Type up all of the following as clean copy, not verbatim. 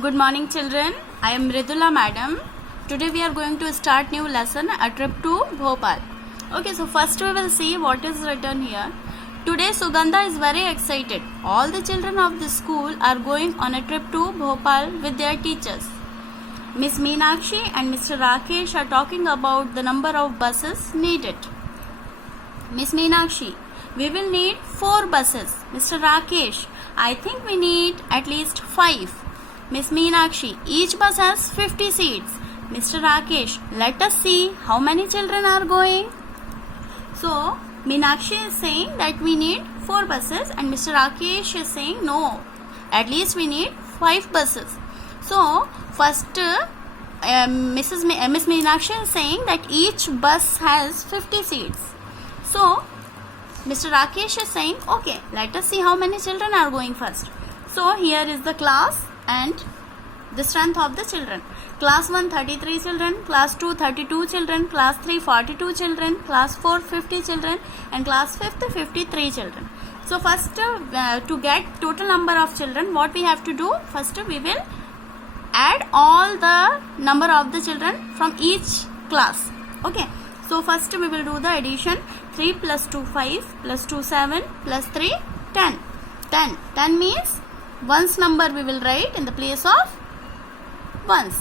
Good morning children, I am Mridula madam. Today we are going to start new lesson, a trip to Bhopal. Okay, so first we will see what is written here. Today Sugandha is very excited. All the children of the school are going on a trip to Bhopal with their teachers. Miss Meenakshi and Mr. Rakesh are talking about the number of buses needed. Miss Meenakshi, we will need 4 buses. Mr. Rakesh, I think we need at least 5. Miss Meenakshi, each bus has 50 seats. Mr. Rakesh, let us see how many children are going. So, Meenakshi is saying that we need 4 buses and Mr. Rakesh is saying no, at least we need 5 buses. So, first Miss Meenakshi is saying that each bus has 50 seats. So, Mr. Rakesh is saying, okay, let us see how many children are going first. So, here is the class and the strength of the children. Class 1 33 children, class 2 32 children, class 3 42 children, class 4 50 children and class 5th 53 children. So first to get total number of children, what we have to do, first we will add all the number of the children from each class. Okay, so first we will do the addition. 3 plus 2 5 plus 2 7 plus 3 10. 10 means ones number we will write in the place of ones,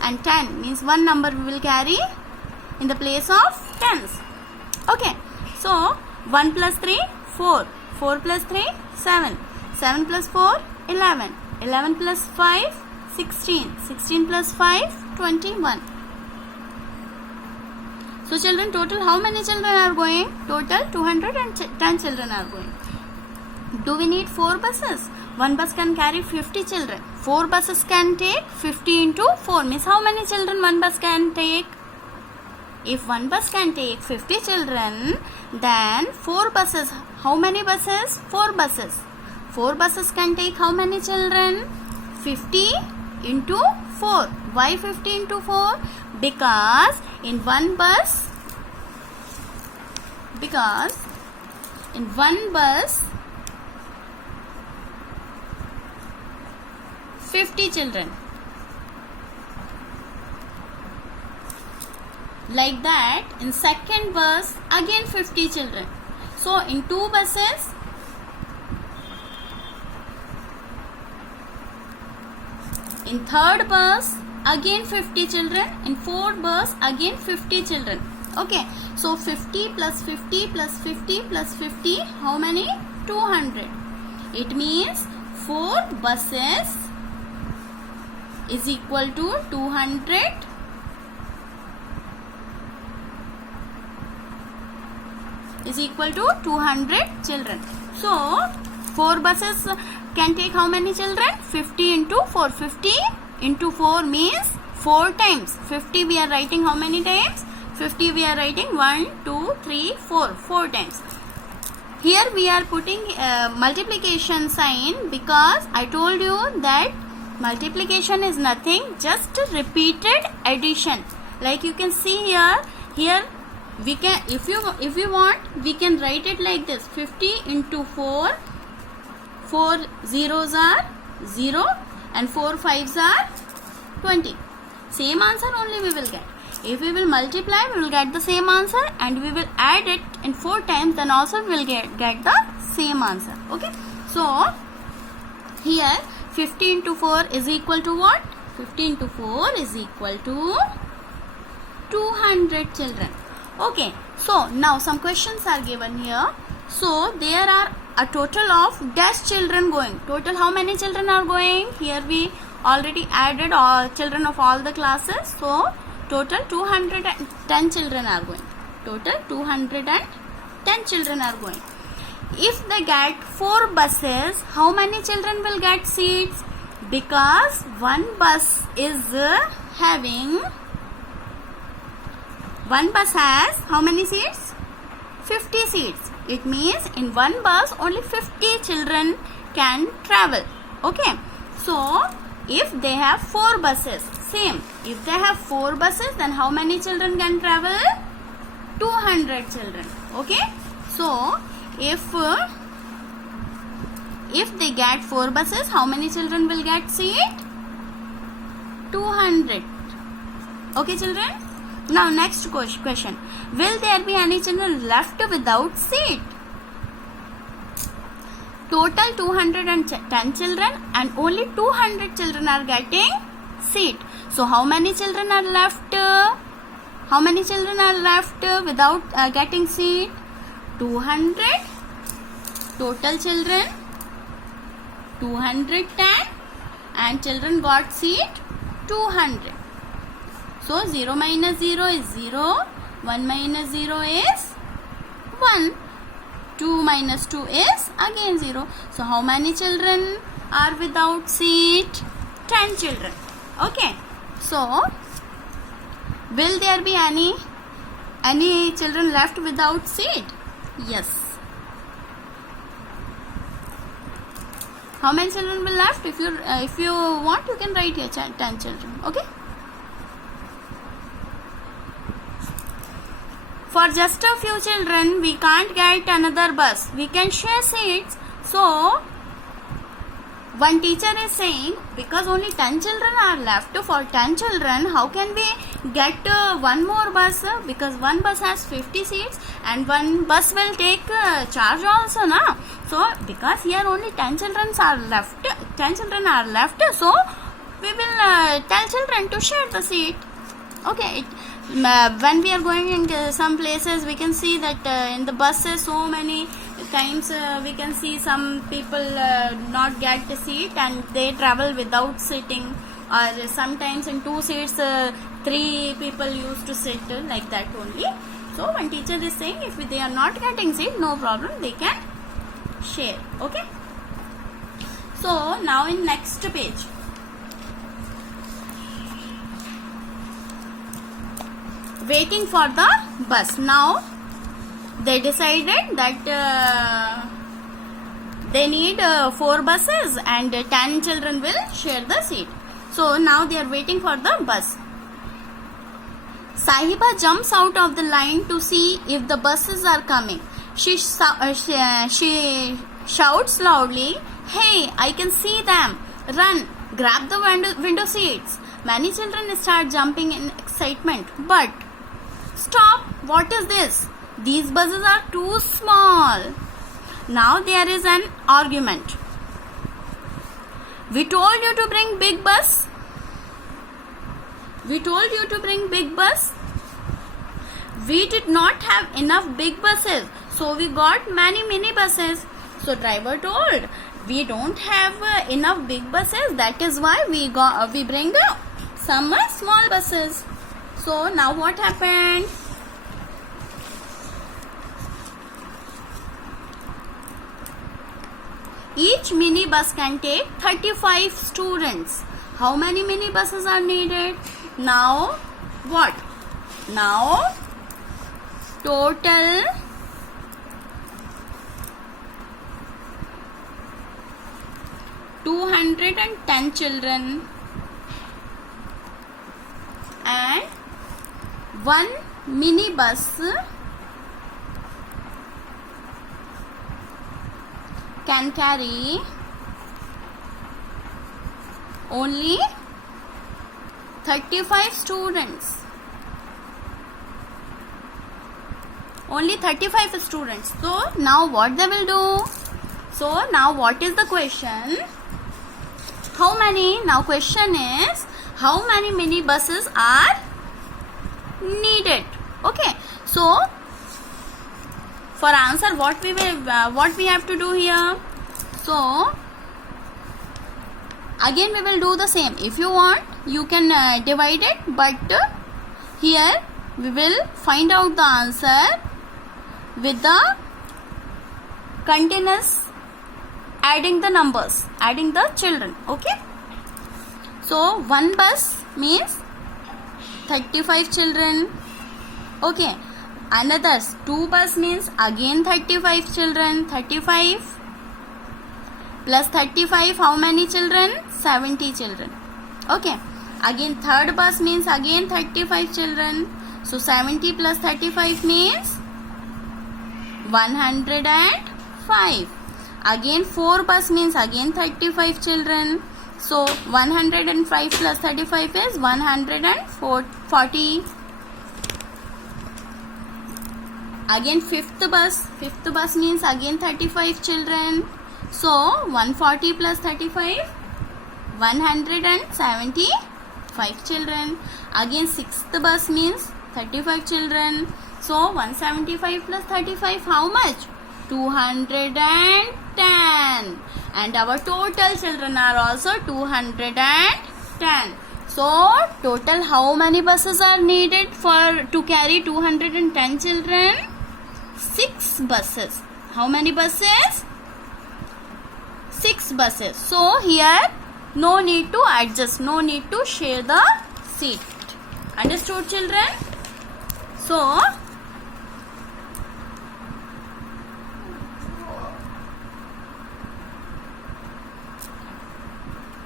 and 10 means one number we will carry in the place of tens. Okay, so 1 plus 3 4, 4 plus 3 7, 7 plus 4 11, 11 plus 5 16, 16 plus 5 21. So children, total how many children are going? Total 210 children are going. Do we need 4 buses? One bus can carry 50 children. 4 buses can take 50 into 4 means how many children one bus can take? If one bus can take 50 children, then 4 buses, how many buses? 4 buses. 4 buses can take how many children? 50 into 4. Why 50 into 4? Because in one bus 50 children. Like that, in second bus again 50 children. So in 2 buses in third bus again 50 children, in fourth bus again 50 children. Okay, so 50 plus 50 plus 50 plus 50, how many? 200. It means 4 buses is equal to 200 children. So 4 buses can take how many children? 50 into 4. 50 into 4 means 4 times. 50 we are writing how many times? 50 we are writing 1, 2, 3, 4 times. Here we are putting multiplication sign because I told you that multiplication is nothing, just repeated addition. Like you can see here we can, if you want, we can write it like this: 50 into 4, 4 zeros are 0 and 4 fives are 20. Same answer only we will get. If we will multiply, we will get the same answer, and we will add it in 4 times, then also we will get the same answer. Okay, so here 50 into 4 is equal to what? 50 into 4 is equal to 200 children. Okay, so now some questions are given here. So there are a total of dash children going. Total how many children are going? Here we already added all children of all the classes. So total 210 children are going. Total 210 children are going. If they get 4 buses, how many children will get seats? Because one bus has how many seats? 50 seats. It means in one bus only 50 children can travel. Okay, so if they have 4 buses, same, if they have 4 buses, then how many children can travel? 200 children. Okay, so if they get 4 buses, how many children will get seat? 200. Okay, children. Now next question. Will there be any children left without seat? Total 210 children and only 200 children are getting seat. So how many children are left? How many children are left without getting seat? 200. Total children 210 and children got seat 200. So 0 minus 0 is 0. 1 minus 0 is 1. 2 minus 2 is again 0. So how many children are without seat? 10 children. Okay. So will there be any children left without seat? Yes. How many children will left? If you want, you can write here 10 children. Okay. For just a few children, we can't get another bus. We can share seats. So, one teacher is saying, because only 10 children are left, for 10 children, how can we get one more bus? Because one bus has 50 seats and one bus will take charge also, na? So, because here only 10 children are left, so we will tell children to share the seat. Okay. When we are going in some places, we can see that in the buses so many times we can see some people not get the seat and they travel without sitting, or sometimes in 2 seats 3 people used to sit like that only. So one teacher is saying if they are not getting seat, no problem, they can share. Okay. So now in next page, waiting for the bus. Now they decided that they need 4 buses and 10 children will share the seat. So now they are waiting for the bus. Sahiba jumps out of the line to see if the buses are coming. She shouts loudly, "Hey, I can see them! Run, grab the window seats." Many children start jumping in excitement. But stop! What is this? These buses are too small. Now there is an argument. We told you to bring big bus. We told you to bring big bus. We did not have enough big buses, so we got many mini buses. So driver told, we don't have enough big buses. That is why we bring some small buses. So now what happened? Each mini bus can take 35 students. How many mini buses are needed? Now what? Now total (210) children and one mini bus can carry only 35 students. Only 35 students. So now what they will do? So now what is the question? How many? Now question is how many mini buses are needed? Okay. So for answer, what we have to do here? So again we will do the same. If you want, you can divide it, but here we will find out the answer with the continuous adding the numbers, adding the children. Okay. So one bus means 35 children. Okay. Another 2 bus means again 35 children. 35 plus 35, how many children? 70 children. Okay. Again third bus means again 35 children. So 70 plus 35 means 105. Again 4 bus means again 35 children. So 105 plus 35 is 140. Again fifth bus means again 35 children. So 140 plus 35, 175 children. Again sixth bus means 35 children. So 175 plus 35, how much? 210. And our total children are also 210. So total how many buses are needed to carry 210 children? 6 buses. How many buses? 6 buses. So here no need to adjust, no need to share the seat. Understood, children? So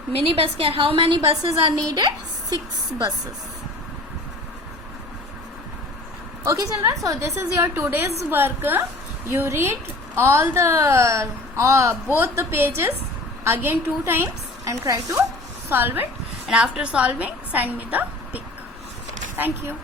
mini bus, how many buses are needed? 6 buses. Okay, children, so this is your today's work. You read all the both the pages again 2 times and try to solve it, and after solving send me the pic. Thank you.